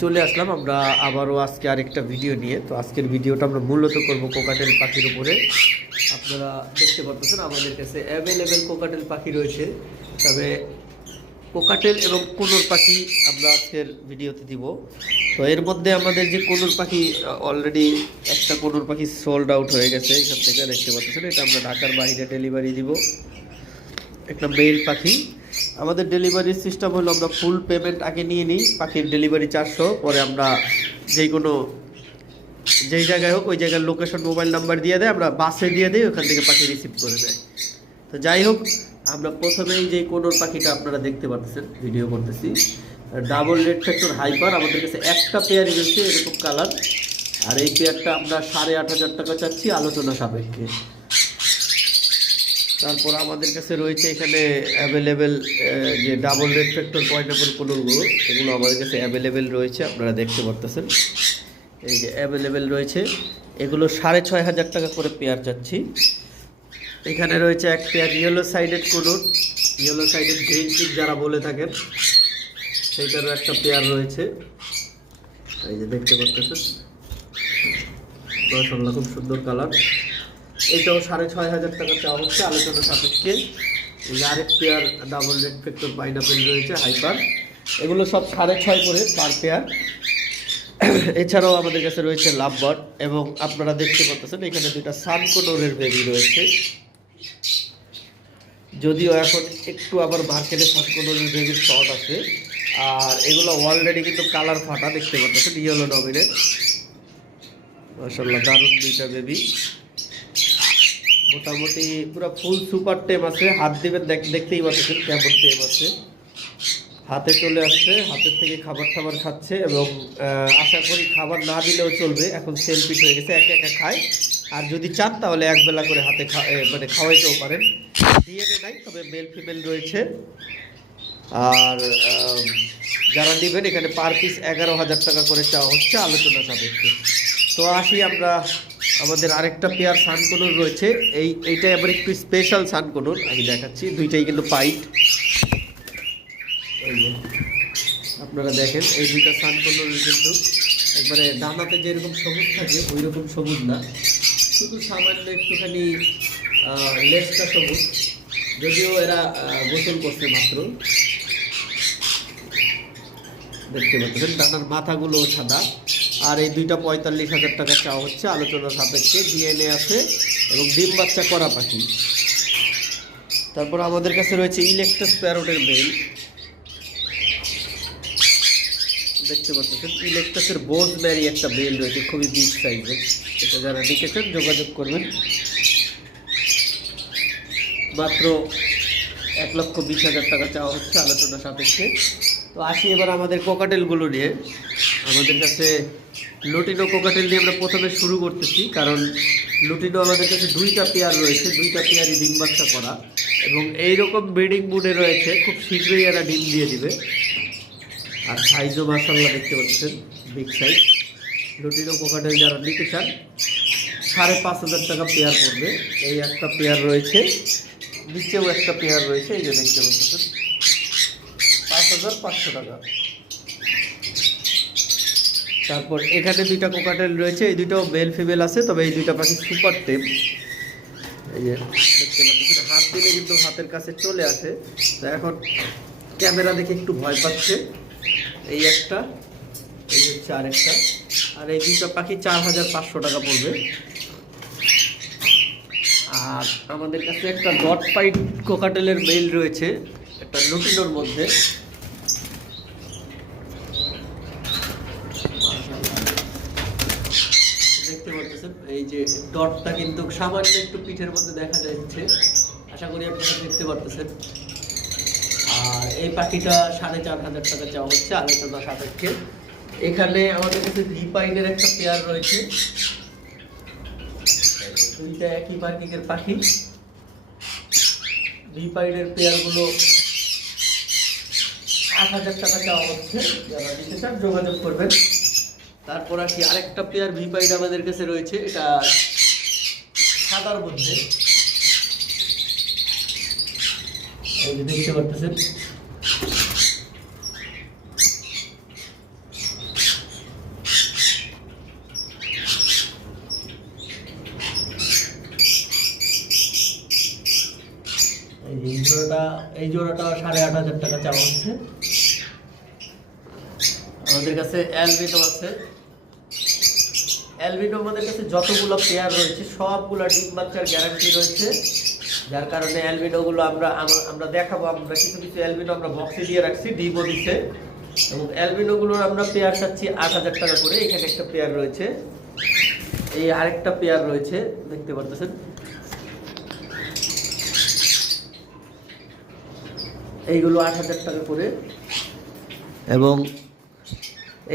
চলে আসলাম আমরা আবারও আজকে আরেকটা ভিডিও নিয়ে। তো আজকের ভিডিওটা আমরা মূলত করব কোকাটেল পাখির উপরে। আপনারা দেখতে পাচ্ছেন আমাদের কাছে অ্যাভেলেবেল কোকাটেল পাখি রয়েছে, তবে কোকাটেল এবং কোনোর পাখি আমরা আজকের ভিডিওতে দিব। তো এর মধ্যে আমাদের যে কোনোর পাখি অলরেডি একটা কোনোর পাখি সোল্ড আউট হয়ে গেছে, এখান থেকে দেখতে পাচ্ছেন। এটা আমরা ঢাকার বাইরে ডেলিভারি দিব, একটা মেল পাখি। আমাদের ডেলিভারির সিস্টেম হলো আমরা ফুল পেমেন্ট আগে নিয়ে নিই, পাখির ডেলিভারি 400, পরে আমরা যেই জায়গায় হোক ওই জায়গার লোকেশন মোবাইল নাম্বার দিয়ে দেয়, আমরা বাসে দিয়ে দিই, ওখান থেকে পাখি রিসিভ করে দেয়। তো যাই হোক, আমরা প্রথমেই যে কোনোর পাখিটা আপনারা দেখতে পাচ্ছেন, ভিডিও করতেছি, ডাবল রেড ফ্যাক্টর হাইপার। আমাদের কাছে একটা পেয়ারই রয়েছে এরকম কালার, আর এই পেয়ারটা আমরা 8,500 টাকা চাচ্ছি আলোচনা সাপেক্ষে। তারপর আমাদের কাছে রয়েছে এখানে অ্যাভেলেবেল যে ডাবল রেড ফ্যাক্টর পয়েন্টেবল কোনোরগুলো, এগুলো আমাদের কাছে অ্যাভেলেবেল রয়েছে, আপনারা দেখতে পারতেছেন। এই যে অ্যাভেলেবেল রয়েছে, এগুলো 6,500 টাকা করে পেয়ার চাচ্ছি। এখানে রয়েছে এক pair yellow sided conure, yellow sided green cheek যারা বলে থাকেন, সেইটারও একটা পেয়ার রয়েছে। এই যে দেখতে পাচ্ছেন, মাশাআল্লাহ খুব সুন্দর কালার। এটাও 6,500 টাকা চাওয়া হচ্ছে আলোচনা সাপেক্ষে। এই যে আরেক pair double red factor pineapple রয়েছে হাইপার, এগুলো সব 6,500 করে পার পেয়ার। এছাড়াও আমাদের কাছে রয়েছে লাভবার্ড, এবং আপনারা দেখতে পাচ্ছেন এখানে দুইটা সানকোনোরের বেবি রয়েছে। যদিও এখন একটু আবার মার্কেটে সানকোনোরের বেবির শর্ট আছে, আর এগুলো অলরেডি কিন্তু কালার ফাটা, দেখতে পাচ্ছেন ইয়েলো ডমিনেট। মাশাআল্লাহ দারুণ দুইটা বেবি, মোটামুটি পুরো ফুল সুপার টেম আছে। হাত দিবেন দেখতেই পাচ্ছেন কেমন টেম আছে, হাতে চলে আসছে, হাতের থেকে খাবার টাবার খাচ্ছে, এবং আশা করি খাবার না দিলেও চলবে, এখন সেলফিট হয়ে গেছে, একা একা খায়। আর যদি চান তাহলে একবেলা করে হাতে মানে খাওয়াইতেও পারেন। ডিএনএ নাই, তবে মেল ফিমেল রয়েছে। আর যারা নেবেন এখানে পার পিস 11,000 টাকা করে চাওয়া হচ্ছে আলোচনা সাপেক্ষে। তো আসি আমরা, আমাদের আরেকটা পেয়ার সানকোনোর রয়েছে। এইটাই আবার একটু স্পেশাল সানকোনোর, আমি দেখাচ্ছি। দুইটাই কিন্তু পাইট, এই যে আপনারা দেখেন, এই দুইটা সানকোনোর কিন্তু একবারে ডানাতে যেরকম সবুজ থাকে ওই রকম সবুজ না, শুধু সামান্য একটুখানি লেজটা সবুজ, যদিও এরা গোসল করছে মাত্র। দেখতে পাচ্ছেন ডানার মাথাগুলো সাদা। আর এই দুইটা 45,000 টাকা চাওয়া হচ্ছে আলোচনা সাপেক্ষে। ডিএনএ আছে এবং ডিম বাচ্চা করা পাখি। তারপর আমাদের কাছে রয়েছে ইলেকট্রাস প্যারোটের মেল, দেখতে পাচ্ছেন ইলেকট্রাসের বোজ ম্যারি একটা মেল রয়েছে, খুবই বিগ সাইজের। এটা যারা নিতেছেন যোগাযোগ করবেন, মাত্র 1,20,000 টাকা চাওয়া হচ্ছে আলোচনা সাপেক্ষে। তো আসি এবার আমাদের কোকাটেলগুলো নিয়ে। আমাদের কাছে লুটিনো কোকাটেল দিয়ে আমরা প্রথমে শুরু করতেছি, কারণ লুটিনো আমাদের কাছে দুইটা পেয়ার রয়েছে, দুইটা পেয়ারই ডিম বাচ্চা করা, এবং এইরকম ব্রিডিং মুডে রয়েছে, খুব শীঘ্রই এরা ডিম দিয়ে দিবে। আর সাইজও মাশাআল্লাহ দেখতে পাচ্ছেন বিগ সাইজ। লুটিনো কোকাটেল যারা নিতে চান 5,500 টাকা পেয়ার পড়বে। এই একটা পেয়ার রয়েছে, নিচেও একটা পেয়ার রয়েছে, এই যে দেখতে পাচ্ছেন 5,500 টাকা। তারপর এখানে দুইটা কোকাটেল রয়েছে, এই দুইটাও মেল ফিমেল আছে, তবে এই দুইটা পাখি সুপার টেম। এই যে দেখতে পাচ্ছেন, হাত দিলে কিন্তু হাতের কাছে চলে আসে। তো এখন ক্যামেরা দেখে একটু ভয় পাচ্ছে। এই একটা, এই হচ্ছে আরেকটা, আর এই দুইটা পাখি 4,500 টাকা পড়বে। আর আমাদের কাছে একটা ডট পাইট কোকাটেলের মেল রয়েছে, একটা লুটিনোর মধ্যে। দেখতে পাচ্ছেন এই যে ডটটা কিন্তু সামান্য একটু পিঠের মধ্যে দেখা যাচ্ছে, আশা করি আপনারা দেখতে পারতেছেন। আর এই পাখিটা 4,500 টাকা চাওয়া হচ্ছে আলোচনা সাপেক্ষে। এখানে আমাদের কাছে ভিপাইনের একটা পেয়ার রয়েছে, দুইটা একই মার্কিংয়ের পাখি। ভিপাইনের পেয়ারগুলো 8,000 টাকা চাওয়া হচ্ছে, যারা নিতে চান যোগাযোগ করবেন। তারপর আসি আরেকটা পেয়ার ভিপাইন আমাদের কাছে রয়েছে, এটা সাদার মধ্যে, এই যে দেখতে পাচ্ছেন। এই জোড়াটা 8,500 টাকা চাওয়া হচ্ছে। আমাদের কাছে অ্যালবিনো আছে। অ্যালবিনো আমাদের কাছে যতগুলো পেয়ার রয়েছে সবগুলো ডিম বাচ্চার গ্যারান্টি রয়েছে, যার কারণে অ্যালবিনোগুলো আমরা দেখাবো। আমরা কিছু কিছু অ্যালবিনো আমরা বক্সে দিয়ে রাখছি, ডিমও দিচ্ছে। এবং অ্যালবিনোগুলোর আমরা পেয়ার চাচ্ছি 8,000 টাকা করে। এখানে একটা পেয়ার রয়েছে, এই আরেকটা পেয়ার রয়েছে দেখতে পাচ্ছেন, এইগুলো 8,000 টাকা করে। এবং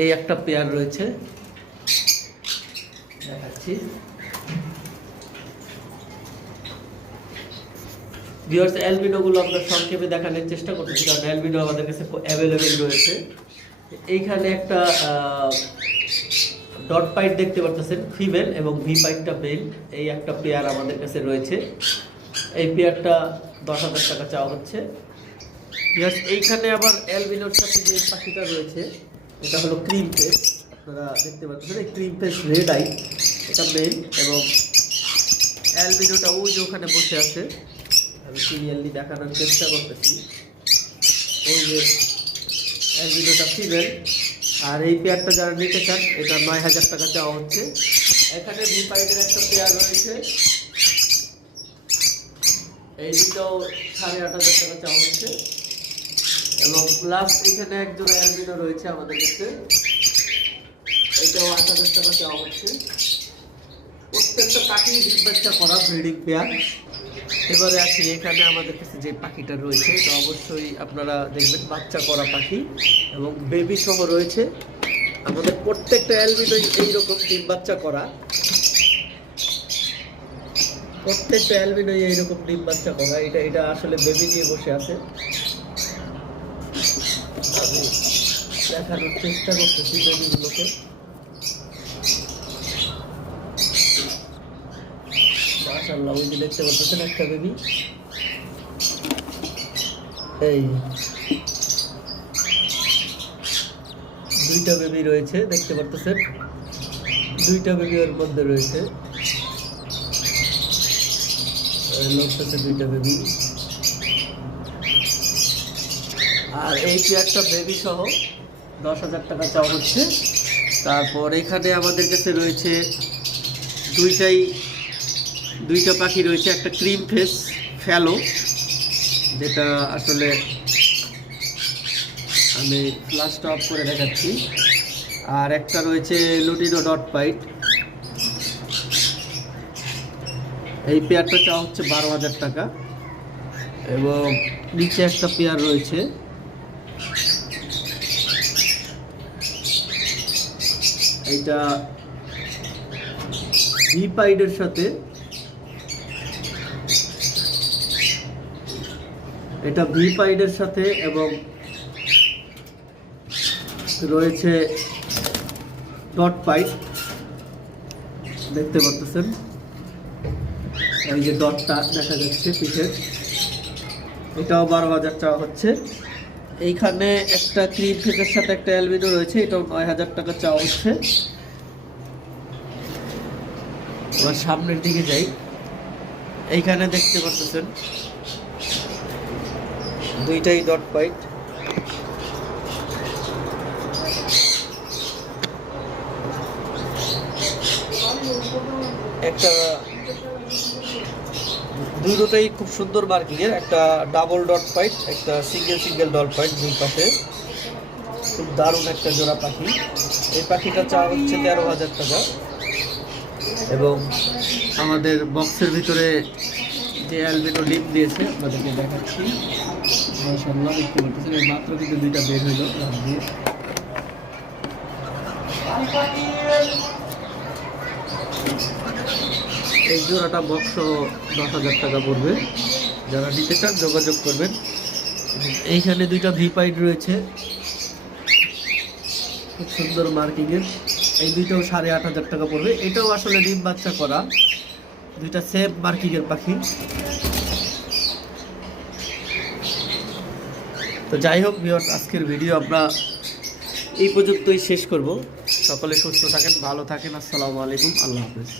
এই একটা পেয়ার রয়েছে, দেখাচ্ছি। ভিউয়ার্স, অ্যালবিনোগুলো আমরা সংক্ষেপে দেখানোর চেষ্টা করতেছি, কারণ অ্যালবিনো আমাদের কাছে অ্যাভেলেবেল রয়েছে। এইখানে একটা ডট পাইট দেখতে পাচ্ছেন ফিমেল, এবং ভি পাইটটা মেল। এই একটা পেয়ার আমাদের কাছে রয়েছে। এই পেয়ারটা 10,000 টাকা চাওয়া হচ্ছে। ভিউয়ার্স, এইখানে আবার অ্যালবিনোর সাথে যে পাখিটা রয়েছে এটা হলো ক্রিম ফেস। আপনারা দেখতে পাচ্ছেন এই ক্রিম ফেস রেড আই, এটা মেল। এবং অ্যালবিনোটা ওই যে ওখানে বসে আছে, আমি সিরিয়ালি দেখানোর চেষ্টা করতেছি। ওই যে অ্যালবিনোটা ফিমেল। আর এই পেয়ারটা যারা নিতে চান এটা 9,000 টাকা চাওয়া হচ্ছে। এখানে ভি পাইটের একটা পেয়ার রয়েছে, এই দুটাও 8,500 টাকা চাওয়া হচ্ছে। এবং লাস্ট এখানে একজন অ্যালবিনো রয়েছে আমাদের কাছে, এটাও 8,000 টাকা চাওয়া হচ্ছে। প্রত্যেকটা পাখি ডিম বাচ্চা করা ব্রিডিং পেয়ার। এবারে আসি এখানে আমাদের কাছে যে পাখিটা রয়েছে, এটা অবশ্যই আপনারা দেখবেন বাচ্চা করা পাখি এবং বেবি সহ রয়েছে। আমাদের প্রত্যেকটা অ্যালবিনো এইরকম ডিম বাচ্চা করা, প্রত্যেকটা অ্যালবিনো এইরকম ডিম বাচ্চা করা। এটা আসলে বেবি নিয়ে বসে আছে। আমি দেখানোর চেষ্টা করতেছি বেবিগুলোকে। মাশাআল্লাহ, ওই যে দেখতে পাচ্ছেন একটা বেবি, এই দুইটা বেবি রয়েছে দেখতে পাচ্ছেন, দুইটা বেবি ওর মধ্যে রয়েছে, লড়তেছে দুইটা বেবি। আর এই পেয়ারটা বেবি সহ 10,000 টাকা চাওয়া হচ্ছে। তারপর এখানে আমাদের কাছে রয়েছে দুইটা পাখি রয়েছে, একটা ক্রিম ফেস ফ্যালো, যেটা আসলে আমি ফ্ল্যাশটা অফ করে দেখাচ্ছি। আর একটা রয়েছে লুটিনো ডট পাইট। এই পেয়ারটা চাওয়া হচ্ছে 12,000 টাকা। এবং নিচে একটা পেয়ার রয়েছে, এইটা ভি পাইডের সাথে, এটা ভি পাইডের সাথে এবং রয়েছে ডট পাইট দেখতে পাচ্ছেন, এই যে ডটটা দেখা যাচ্ছে পিঠের, এটাও 12,000 চাওয়া হচ্ছে। এইখানে একটা ক্রিম ফেসের সাথে একটা অ্যালবিনো রয়েছে, এটাও 9,000 টাকা চাওয়া হচ্ছে। এবার সামনের দিকে যাই, এইখানে দেখতে পাচ্ছেন দুইটাই ডট পাইট। একটা দুটোটাই খুব সুন্দর মার্কিংয়ের, একটা ডাবল ডট পাইট, একটা সিঙ্গেল ডট পাইট, দুই পাশে খুব দারুণ একটা জোড়া পাখি। এই পাখিটা চাওয়া হচ্ছে 13,000 টাকা। এবং আমাদের বক্সের ভিতরে যে অ্যালবিনো ডিম দিয়েছে আপনাদেরকে দেখাচ্ছি। মাশাআল্লাহ, দেখতে পাচ্ছেন এই মাত্র কিন্তু দুইটা বের হইল। এই জোড়াটা বক্স 10,000 টাকা পড়বে। যারা নিতে চান যোগাযোগ করবেন। এইখানে দুইটা ভি পাইট রয়েছে খুব সুন্দর মার্কিংয়ের, এই দুইটাও 8,500 টাকা পড়বে। এটাও আসলে ডিম বাচ্চা করা, দুইটা সেম মার্কিংয়ের পাখি। তো যাই হোক ভিউয়ার্স, আজকের ভিডিও আমরা এই পর্যন্তই শেষ করব। সকলে সুস্থ থাকেন, ভালো থাকেন। আসসালামু আলাইকুম, আল্লাহ হাফেজ।